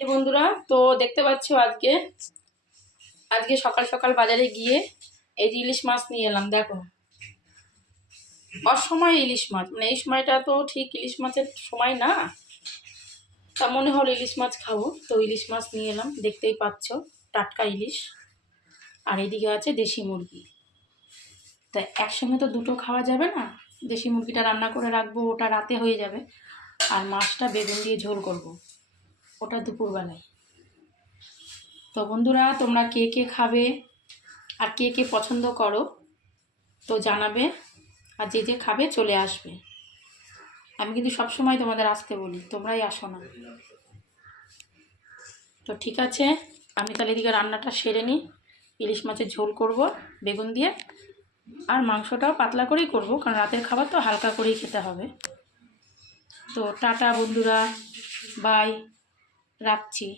এই বন্ধুরা, তো দেখতে পাচ্ছ আজকে আজকে সকাল সকাল বাজারে গিয়ে এই যে ইলিশ মাছ নিয়ে এলাম। দেখো, অসময় ইলিশ মাছ, মানে এই সময়টা তো ঠিক ইলিশ মাছের সময় না। তা মনে হলো ইলিশ মাছ খাবো, তো ইলিশ মাছ নিয়ে এলাম। দেখতেই পাচ্ছ, টাটকা ইলিশ। আর এদিকে আছে দেশি মুরগি। তা একসঙ্গে তো দুটো খাওয়া যাবে না। দেশি মুরগিটা রান্না করে রাখবো, ওটা রাতে হয়ে যাবে। আর মাছটা বেগুন দিয়ে ঝোল করব, ওটা দুপুরবেলায়। তো বন্ধুরা, তোমরা কে কে খাবে আর কে কে পছন্দ করো তো জানাবে। আর যে যে খাবে চলে আসবে। আমি কিন্তু সবসময় তোমাদের আসতে বলি, তোমরাই আসো না। তো ঠিক আছে, আমি তাহলে এদিকে রান্নাটা সেরে নিই। ইলিশ মাছের ঝোল করব বেগুন দিয়ে। আর মাংসটাও পাতলা করেই করব, কারণ রাতের খাবার তো হালকা করেই খেতে হবে। তো টাটা বন্ধুরা, বাই, রাখছি।